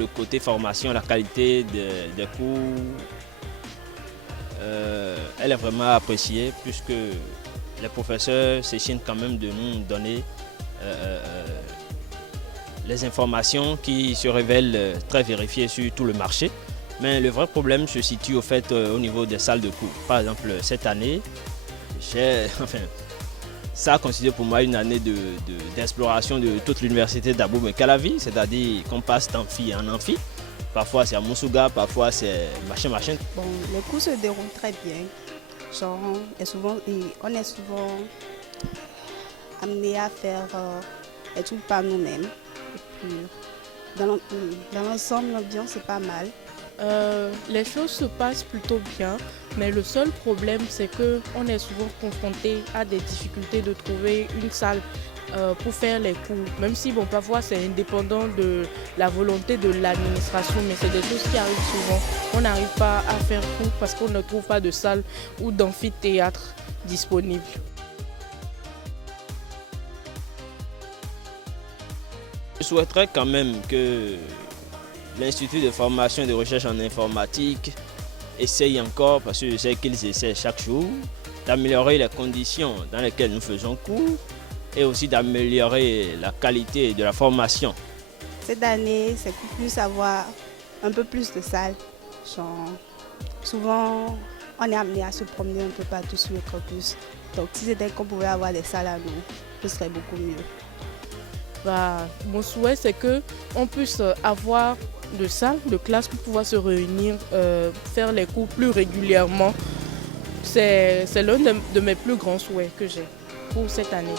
le côté formation, la qualité des cours, elle est vraiment appréciée puisque les professeurs s'échinent quand même de nous donner les informations qui se révèlent très vérifiées sur tout le marché. Mais le vrai problème se situe au fait au niveau des salles de cours. Par exemple, cette année, ça a considéré pour moi une année d'exploration de toute l'université d'Abou Mekalavi, c'est-à-dire qu'on passe d'amphi en amphi. Parfois c'est à Moussouga, parfois c'est machin. Bon, les cours se déroulent très bien. Genre, on est souvent amené à faire les trucs par nous-mêmes. Et puis, dans l'ensemble, l'ambiance est pas mal. Les choses se passent plutôt bien, mais le seul problème c'est qu'on est souvent confronté à des difficultés de trouver une salle pour faire les cours. Même si bon, parfois c'est indépendant de la volonté de l'administration, mais c'est des choses qui arrivent souvent. On n'arrive pas à faire cours parce qu'on ne trouve pas de salle ou d'amphithéâtre disponible. Je souhaiterais quand même que l'Institut de formation et de recherche en informatique essaye encore, parce que je sais qu'ils essaient chaque jour, d'améliorer les conditions dans lesquelles nous faisons cours et aussi d'améliorer la qualité de la formation. Cette année, c'est plus avoir un peu plus de salles. Genre, souvent, on est amené à se promener un peu partout sur le campus. Donc, si c'était qu'on pouvait avoir des salles à nous, ce serait beaucoup mieux. Mon souhait, c'est qu'on puisse avoir de salles, de classes pour pouvoir se réunir, faire les cours plus régulièrement. C'est l'un de mes plus grands souhaits que j'ai pour cette année.